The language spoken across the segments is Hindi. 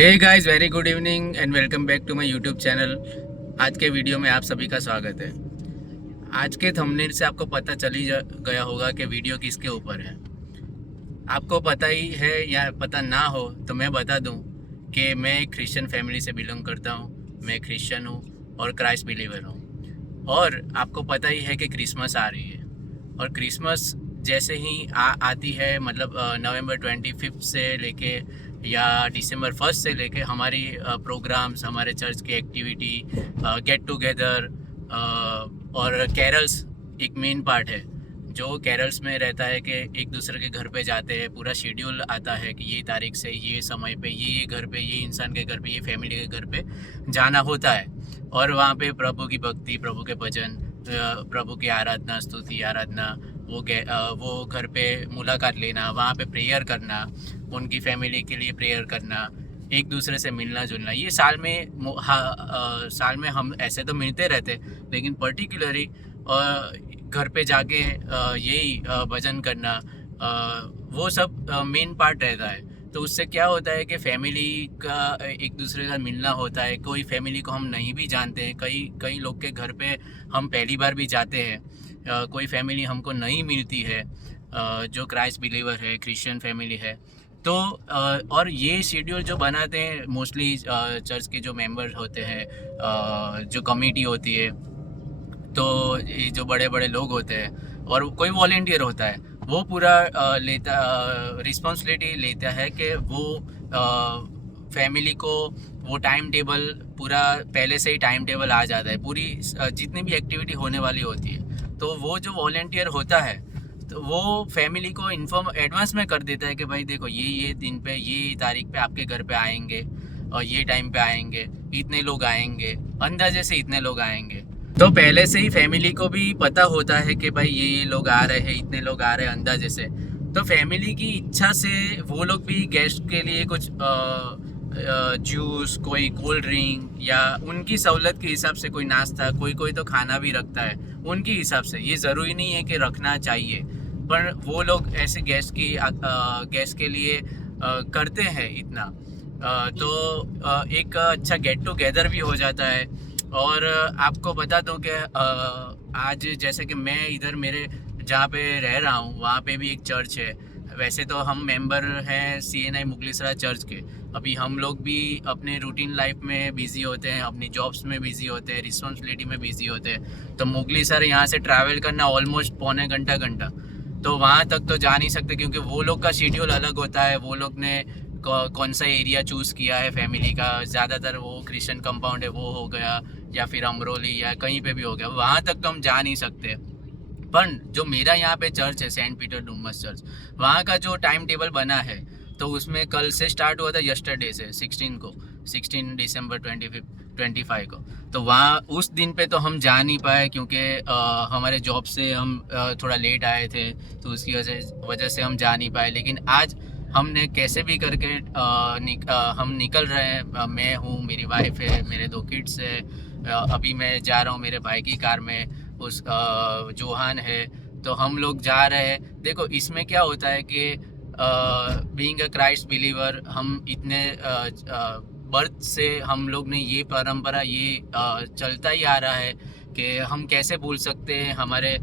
Hey guys, very good evening and welcome back to my YouTube channel. आज के वीडियो में आप सभी का स्वागत है। आज के थंबनेल से आपको पता गया होगा कि वीडियो किसके ऊपर है। आपको पता ही है या पता ना हो तो मैं बता दूं कि मैं एक क्रिश्चियन फैमिली से बिलोंग करता हूं। मैं क्रिश्चियन हूं और क्राइस्ट बिलीवर हूं। और आपको पता ही है कि क्रिसमस आ रही है और क्रिसमस जैसे ही आती है, मतलब नवंबर 25 से लेके या दिसंबर 1 से लेके हमारी प्रोग्राम्स, हमारे चर्च की एक्टिविटी, गेट टुगेदर और कैरल्स एक मेन पार्ट है। जो कैरल्स में रहता है कि एक दूसरे के घर पे जाते हैं, पूरा शेड्यूल आता है कि ये तारीख से ये समय पे ये घर पे, ये इंसान के घर पे, ये फैमिली के घर पे जाना होता है। और वहाँ पे प्रभु की भक्ति, प्रभु के भजन, प्रभु की आराधना, स्तुति आराधना, वो घर पे मुलाकात लेना, वहाँ पे प्रेयर करना, उनकी फैमिली के लिए प्रेयर करना, एक दूसरे से मिलना जुलना। ये साल में हम ऐसे तो मिलते रहते, लेकिन पर्टिकुलरली घर पे जाके यही भजन करना, वो सब मेन पार्ट रहता है। तो उससे क्या होता है कि फैमिली का एक दूसरे का मिलना होता है। कोई फैमिली को हम नहीं भी जानते हैं, कई लोग के घर पे हम पहली बार भी जाते हैं। कोई फैमिली हमको नहीं मिलती है जो क्राइस्ट बिलीवर है, क्रिश्चियन फैमिली है। तो और ये शेड्यूल जो बनाते हैं मोस्टली चर्च के जो मेंबर होते हैं, जो कमेटी होती है, तो ये जो बड़े बड़े लोग होते हैं और कोई वॉलेंटियर होता है, वो पूरा रिस्पॉन्सिबिलिटी लेता है कि वो फैमिली को वो टाइम टेबल पूरा पहले से ही टाइम टेबल आ जाता है, पूरी जितनी भी एक्टिविटी होने वाली होती है। तो वो जो वॉलेंटियर होता है तो वो फैमिली को इन्फॉर्म एडवांस में कर देता है कि भाई देखो, ये दिन पे, ये तारीख पे आपके घर पे आएंगे और ये टाइम पे आएंगे, इतने लोग आएंगे, अंदाजे से इतने लोग आएंगे। तो पहले से ही फैमिली को भी पता होता है कि भाई ये लोग आ रहे हैं, इतने लोग आ रहे हैं अंदाजे से। तो फैमिली की इच्छा से वो लोग भी गेस्ट के लिए कुछ जूस, कोई कोल्ड ड्रिंक, या उनकी सहूलत के हिसाब से कोई नाश्ता, कोई तो खाना भी रखता है उनके हिसाब से। ये ज़रूरी नहीं है कि रखना चाहिए, पर वो लोग ऐसे गेस्ट के लिए करते हैं इतना। तो एक अच्छा गेट टुगेदर भी हो जाता है। और आपको बता दूं कि आज जैसे कि मैं इधर मेरे जहाँ पे रह रहा हूँ वहाँ पे भी एक चर्च है। वैसे तो हम मेंबर हैं CNI मुगलिसराय चर्च के। अभी हम लोग भी अपने रूटीन लाइफ में बिज़ी होते हैं, अपनी जॉब्स में बिज़ी होते हैं, रिस्पॉन्सिबिलिटी में बिज़ी होते हैं। तो मुगलिसराय यहाँ से ट्रैवल करना ऑलमोस्ट पौने घंटा, तो वहाँ तक तो जा नहीं सकते क्योंकि वो लोग का शेड्यूल अलग होता है। वो लोग ने कौन सा एरिया चूज़ किया है फैमिली का, ज़्यादातर वो क्रिश्चियन कंपाउंड है, वो हो गया, या फिर अमरोली या कहीं पे भी हो गया, वहाँ तक तो हम जा नहीं सकते। पर जो मेरा यहाँ पे चर्च है, सेंट पीटर डुमस चर्च, वहाँ का जो टाइम टेबल बना है, तो उसमें कल से स्टार्ट हुआ था, यस्टरडे से 16 दिसंबर 25 को। तो वहाँ उस दिन पे तो हम जा नहीं पाए क्योंकि हमारे जॉब से हम थोड़ा लेट आए थे, तो उसकी वजह से हम जा नहीं पाए। लेकिन आज हमने कैसे भी करके हम निकल रहे हैं। मैं हूँ, मेरी वाइफ है, मेरे 2 किड्स है। अभी मैं जा रहा हूँ मेरे भाई की कार में, उस जोहान है, तो हम लोग जा रहे हैं। देखो, इसमें क्या होता है कि बीइंग अ क्राइस्ट बिलीवर, हम इतने बर्थ से हम लोग ने ये परंपरा, ये चलता ही आ रहा है कि हम कैसे भूल सकते हैं हमारे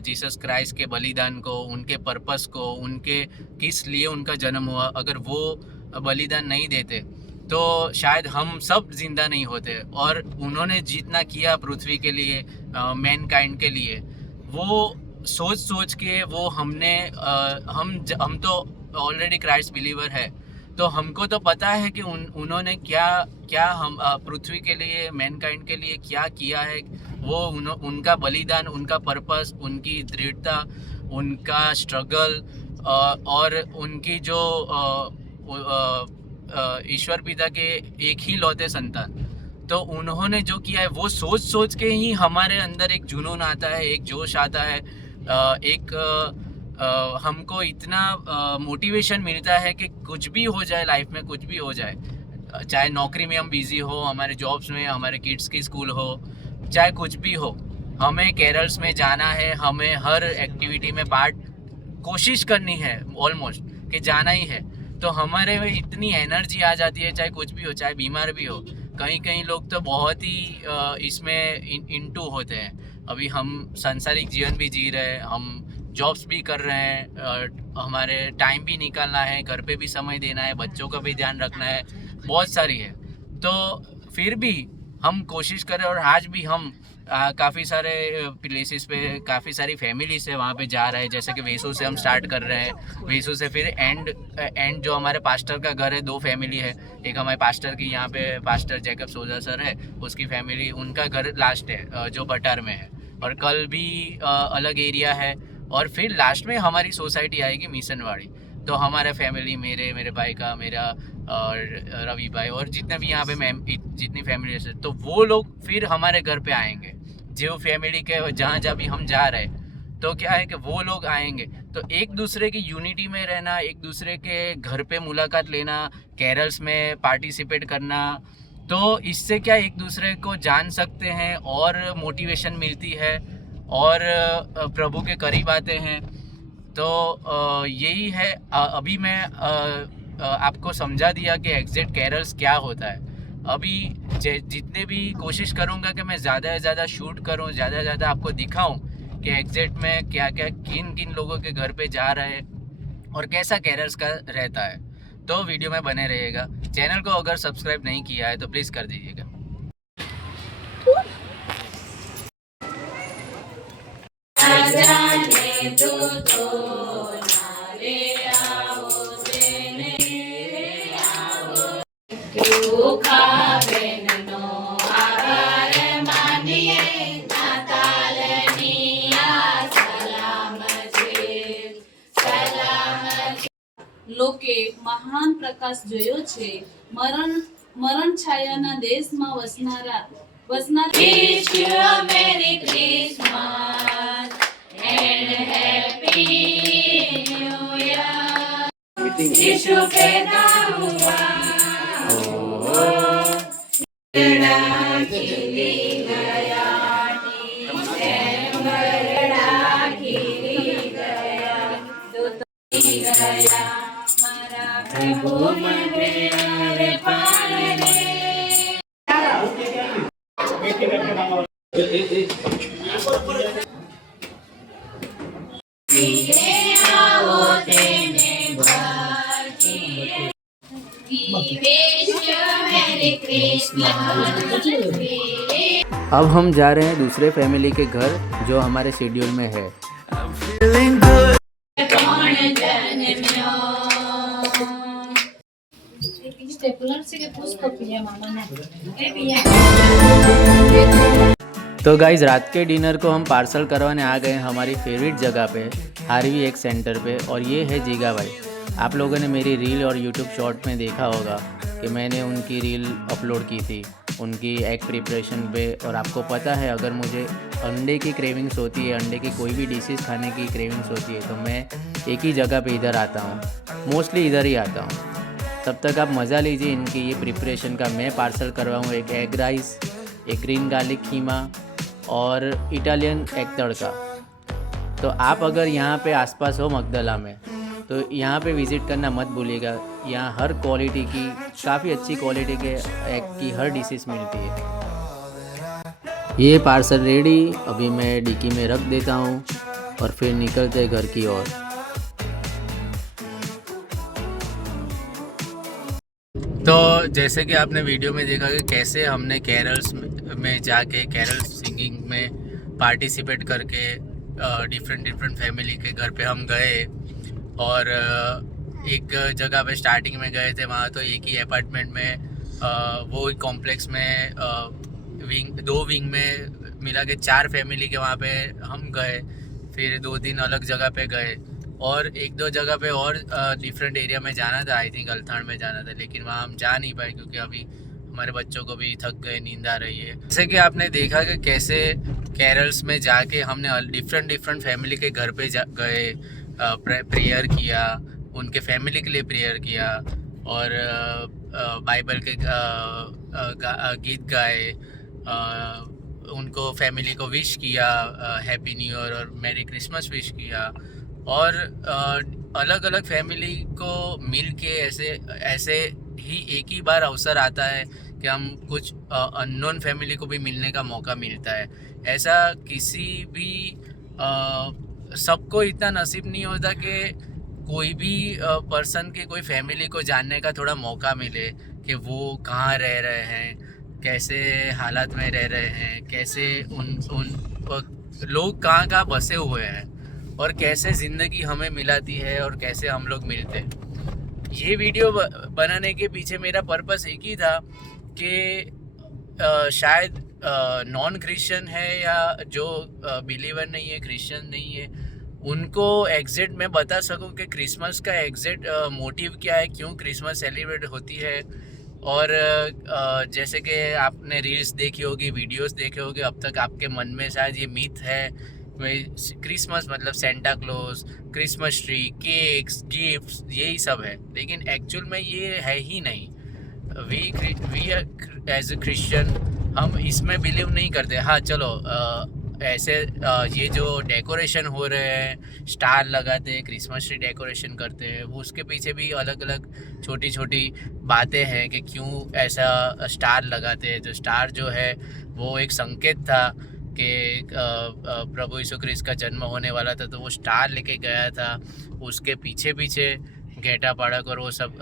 जीसस क्राइस्ट के बलिदान को, उनके पर्पस को, उनके किस लिए उनका जन्म हुआ। अगर वो बलिदान नहीं देते तो शायद हम सब जिंदा नहीं होते। और उन्होंने जितना किया पृथ्वी के लिए, मैनकाइंड के लिए, वो सोच के वो हम तो ऑलरेडी क्राइस्ट बिलीवर है। तो हमको तो पता है कि उन्होंने क्या हम पृथ्वी के लिए, मैनकाइंड के लिए क्या किया है। वो उनका बलिदान, उनका पर्पस, उनकी दृढ़ता, उनका स्ट्रगल, और उनकी जो ईश्वर पिता के एक ही लौते संतान, तो उन्होंने जो किया है वो सोच के ही हमारे अंदर एक जुनून आता है, एक जोश आता है, एक हमको इतना मोटिवेशन मिलता है कि कुछ भी हो जाए लाइफ में, कुछ भी हो जाए, चाहे नौकरी में हम बिजी हो, हमारे जॉब्स में, हमारे किड्स की स्कूल हो, चाहे कुछ भी हो, हमें केरल्स में जाना है। हमें हर एक्टिविटी में पार्ट कोशिश करनी है ऑलमोस्ट, कि जाना ही है। तो हमारे में इतनी एनर्जी आ जाती है, चाहे कुछ भी हो, चाहे बीमार भी हो। कहीं कहीं लोग तो बहुत ही इसमें इनटू होते हैं। अभी हम सांसारिक जीवन भी जी रहे हैं, हम जॉब्स भी कर रहे हैं, हमारे टाइम भी निकालना है, घर पे भी समय देना है, बच्चों का भी ध्यान रखना है, बहुत सारी है। तो फिर भी हम कोशिश करें, और आज भी हम काफ़ी सारे प्लेसेस पे काफ़ी सारी फैमिलीज है वहाँ पे जा रहे हैं। जैसे कि वेसू से हम स्टार्ट कर रहे हैं, वेसू से फिर एंड जो हमारे पास्टर का घर है, 2 फैमिली है। एक हमारे पास्टर की यहाँ पे पास्टर जैकब सोजा सर है, उसकी फैमिली, उनका घर लास्ट है जो बटार में है, और कल भी अलग एरिया है। और फिर लास्ट में हमारी सोसाइटी आएगी मिशनवाड़ी। तो हमारा फैमिली, मेरे भाई का, मेरा और रवि भाई, और जितने भी यहाँ पे जितनी फैमिलीज है, तो वो लोग फिर हमारे घर पे आएंगे। जो फैमिली के जहाँ जहाँ भी हम जा रहे हैं, तो क्या है कि वो लोग आएंगे। तो एक दूसरे की यूनिटी में रहना, एक दूसरे के घर पे मुलाकात लेना, कैरल्स में पार्टिसिपेट करना, तो इससे क्या एक दूसरे को जान सकते हैं और मोटिवेशन मिलती है, और प्रभु के करीब आते हैं। तो यही है। अभी मैं आपको समझा दिया कि एग्जैक्ट कैरल्स क्या होता है। अभी जितने भी कोशिश करूँगा कि मैं ज़्यादा से ज़्यादा शूट करूँ, ज़्यादा से ज़्यादा आपको दिखाऊँ कि एग्जैक्ट में क्या क्या, किन किन लोगों के घर पे जा रहे हैं और कैसा कैरल्स का रहता है। तो वीडियो में बने रहिएगा। चैनल को अगर सब्सक्राइब नहीं किया है तो प्लीज़ कर दीजिएगा। લોકે મહાન પ્રકાશ જોયો છે. મરણ છાયાના દેશમાં વસનારા Wish you a Merry Christmas and Happy New Year. यीशु पैदा हुआ, खिली गया, दिसंबर खिली गया, दूत गया, मारा प्रभु मरे पाले। अब हम जा रहे हैं दूसरे फैमिली के घर जो हमारे शेड्यूल में है। तो गाइज, रात के डिनर को हम पार्सल करवाने आ गए हमारी फेवरेट जगह पे, हार्वी एक सेंटर पे, और ये है जीगा भाई। आप लोगों ने मेरी रील और यूट्यूब शॉर्ट में देखा होगा कि मैंने उनकी रील अपलोड की थी उनकी एग प्रिपरेशन पे। और आपको पता है, अगर मुझे अंडे की क्रेविंग्स होती है, अंडे की कोई भी डिशेस खाने की क्रेविंग्स होती है, तो मैं एक ही जगह पे इधर आता हूँ, मोस्टली इधर ही आता हूँ। तब तक आप मज़ा लीजिए इनकी ये प्रिपरेशन का। मैं पार्सल करवाऊँ एक एग राइस, एक ग्रीन गार्लिक कीमा और इटालियन एग तड़का। तो आप अगर यहाँ पे आसपास हो मगदला में, तो यहाँ पे विज़िट करना मत भूलिएगा। यहाँ हर क्वालिटी की, काफ़ी अच्छी क्वालिटी के एग की हर डिशेस मिलती है। ये पार्सल रेडी, अभी मैं डिक्की में रख देता हूँ और फिर निकलते घर की ओर। तो जैसे कि आपने वीडियो में देखा कि कैसे हमने कैरल्स में जाके कैरल सिंगिंग में पार्टिसिपेट करके डिफरेंट फैमिली के घर पे हम गए। और एक जगह पे स्टार्टिंग में गए थे, वहाँ तो एक ही अपार्टमेंट में वो कॉम्प्लेक्स में दो विंग में मिला के 4 फैमिली के वहाँ पे हम गए। फिर 2-3 अलग जगह पे गए और 1-2 जगह पे और डिफरेंट एरिया में जाना था, आई थिंक गलथान में जाना था, लेकिन वहाँ हम जा नहीं पाए क्योंकि अभी हमारे बच्चों को भी थक गए, नींद आ रही है। जैसे कि आपने देखा कि कैसे कैरल्स में जाके हमने डिफरेंट फैमिली के घर पे गए, प्रेयर किया, उनके फैमिली के लिए प्रेयर किया और बाइबल के गीत गाए, उनको फैमिली को विश किया, हैप्पी न्यू ईयर और मैरी क्रिसमस विश किया। और अलग अलग फैमिली को मिल के ऐसे ऐसे ही एक ही बार अवसर आता है कि हम कुछ अननोन फैमिली को भी मिलने का मौका मिलता है। ऐसा किसी भी सबको इतना नसीब नहीं होता कि कोई भी पर्सन के कोई फैमिली को जानने का थोड़ा मौका मिले कि वो कहाँ रह रहे हैं, कैसे हालात में रह रहे हैं, कैसे उन उन लोग कहाँ कहाँ बसे हुए हैं और कैसे ज़िंदगी हमें मिलाती है और कैसे हम लोग मिलते हैं। ये वीडियो बनाने के पीछे मेरा पर्पस एक ही था कि शायद नॉन क्रिश्चियन है या जो बिलीवर नहीं है, क्रिश्चियन नहीं है, उनको एग्जैक्ट मैं बता सकूं कि क्रिसमस का एग्जैक्ट मोटिव क्या है, क्यों क्रिसमस सेलिब्रेट होती है। और जैसे कि आपने रील्स देखी होगी, वीडियोस देखे होंगे, अब तक आपके मन में शायद ये मिथ है क्रिसमस मतलब Santa Claus, Christmas tree, cakes, gifts, यही सब है, लेकिन एक्चुअल में ये है ही नहीं। वी एज ए क्रिश्चियन हम इसमें बिलीव नहीं करते। हाँ चलो, ऐसे ये जो डेकोरेशन हो रहे हैं, स्टार लगाते हैं, क्रिसमस ट्री डेकोरेशन करते हैं, वो उसके पीछे भी अलग अलग छोटी छोटी बातें हैं कि क्यों ऐसा स्टार लगाते हैं। जो स्टार जो है वो एक संकेत था कि प्रभु यीशु क्रिस्ट का जन्म होने वाला था, तो वो स्टार लेके गया था। उसके पीछे पीछे घेटा पाड़क और वो सब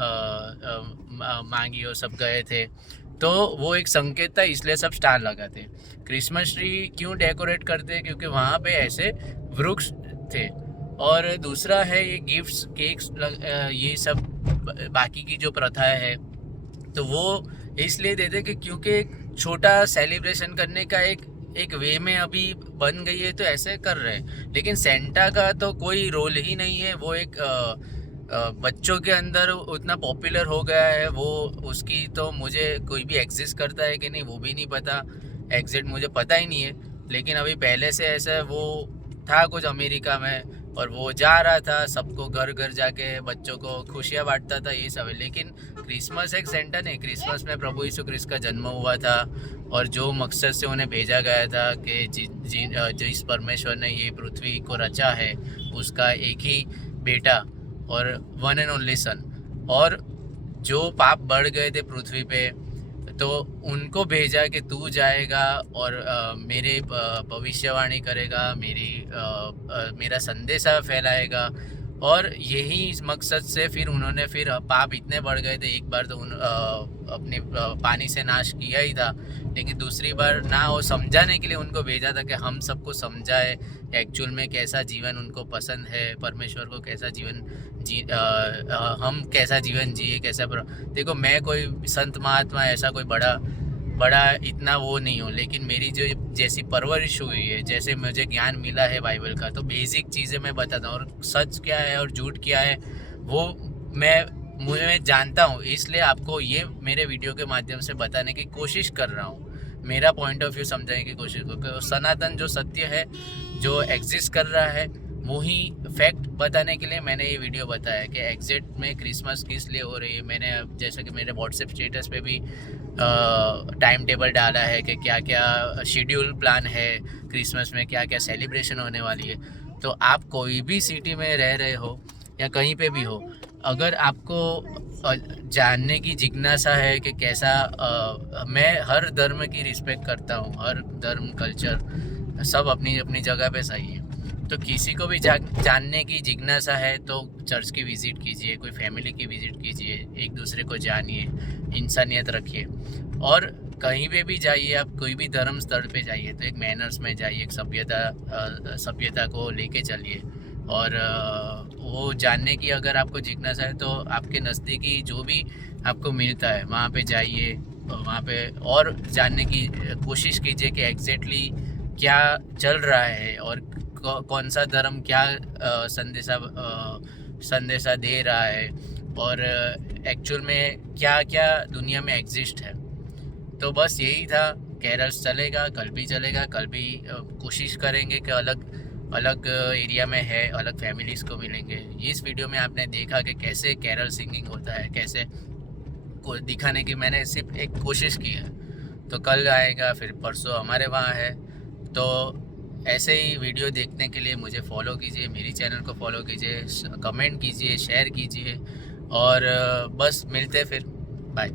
मांगी वो सब गए थे, तो वो एक संकेत था, इसलिए सब स्टार लगाते। क्रिसमस ट्री क्यों डेकोरेट करते हैं? क्योंकि वहाँ पे ऐसे वृक्ष थे। और दूसरा है ये गिफ्ट्स, केक्स, ये सब बाकी की जो प्रथाएं है, तो वो इसलिए देते कि क्योंकि एक छोटा सेलिब्रेशन करने का एक वे में अभी बन गई है, तो ऐसे कर रहे हैं। लेकिन सेंटा का तो कोई रोल ही नहीं है, वो एक बच्चों के अंदर उतना पॉपुलर हो गया है। वो उसकी तो मुझे कोई भी एग्जिस्ट करता है कि नहीं वो भी नहीं पता, एग्जैक्ट मुझे पता ही नहीं है। लेकिन अभी पहले से ऐसा वो था कुछ अमेरिका में, और वो जा रहा था सबको घर घर जाके बच्चों को खुशियाँ बांटता था, ये सब है। लेकिन क्रिसमस एक सेंटा नहीं, क्रिसमस में प्रभु यीशु क्रिस्ट का जन्म हुआ था, और जो मकसद से उन्हें भेजा गया था कि जिस परमेश्वर ने ये पृथ्वी को रचा है, उसका एक ही बेटा और वन एंड ओनली सन, और जो पाप बढ़ गए थे पृथ्वी पे, तो उनको भेजा कि तू जाएगा और मेरे भविष्यवाणी करेगा, मेरा संदेशा फैलाएगा। और यही इस मकसद से फिर उन्होंने फिर पाप इतने बढ़ गए थे, एक बार तो अपने पानी से नाश किया ही था, लेकिन दूसरी बार ना वो समझाने के लिए उनको भेजा था कि हम सबको समझाए एक्चुअल में कैसा जीवन उनको पसंद है, परमेश्वर को कैसा जीवन हम कैसा जीवन जिए, कैसा देखो, मैं कोई संत महात्मा ऐसा कोई बड़ा इतना वो नहीं हूँ, लेकिन मेरी जो जैसी परवरिश हुई है, जैसे मुझे ज्ञान मिला है बाइबल का, तो बेसिक चीज़ें मैं बताता हूँ, और सच क्या है और झूठ क्या है वो मैं जानता हूँ। इसलिए आपको ये मेरे वीडियो के माध्यम से बताने की कोशिश कर रहा हूँ, मेरा पॉइंट ऑफ व्यू समझाने की कोशिश करो। सनातन जो सत्य है, जो एग्जिस्ट कर रहा है, वही फैक्ट बताने के लिए मैंने ये वीडियो बताया कि एग्जैक्ट में क्रिसमस किस लिए हो रही है। मैंने जैसे कि मेरे व्हाट्सएप स्टेटस पे भी टाइम टेबल डाला है कि क्या क्या शेड्यूल प्लान है, क्रिसमस में क्या क्या सेलिब्रेशन होने वाली है। तो आप कोई भी सिटी में रह रहे हो या कहीं पे भी हो, अगर आपको जानने की जिज्ञासा है कि कैसा मैं हर धर्म की रिस्पेक्ट करता हूँ, हर धर्म कल्चर सब अपनी अपनी जगह पे सही है। तो किसी को भी जानने की जिज्ञासा है तो चर्च की विज़िट कीजिए, कोई फैमिली की विज़िट कीजिए, एक दूसरे को जानिए, इंसानियत रखिए। और कहीं पे भी जाइए, आप कोई भी धर्म स्थल पे जाइए तो एक मैनर्स में जाइए, एक सभ्यता को लेके चलिए। और वो जानने की अगर आपको जिज्ञासा है तो आपके नज़दीकी जो भी आपको मिलता है वहाँ पे जाइए, वहाँ पे और जानने की कोशिश कीजिए कि एग्जैक्टली क्या चल रहा है और कौन सा धर्म क्या संदेशा दे रहा है, और एक्चुअल में क्या क्या दुनिया में एग्जिस्ट है। तो बस यही था। कैरल्स चलेगा, कल भी चलेगा, कल भी कोशिश करेंगे कि अलग एरिया में है, अलग फैमिलीज़ को मिलेंगे। इस वीडियो में आपने देखा कि कैसे कैरल सिंगिंग होता है, कैसे को दिखाने की मैंने सिर्फ एक कोशिश की है। तो कल आएगा, फिर परसों हमारे वहाँ है। तो ऐसे ही वीडियो देखने के लिए मुझे फॉलो कीजिए, मेरी चैनल को फॉलो कीजिए, कमेंट कीजिए, शेयर कीजिए और बस मिलते हैं फिर। बाय।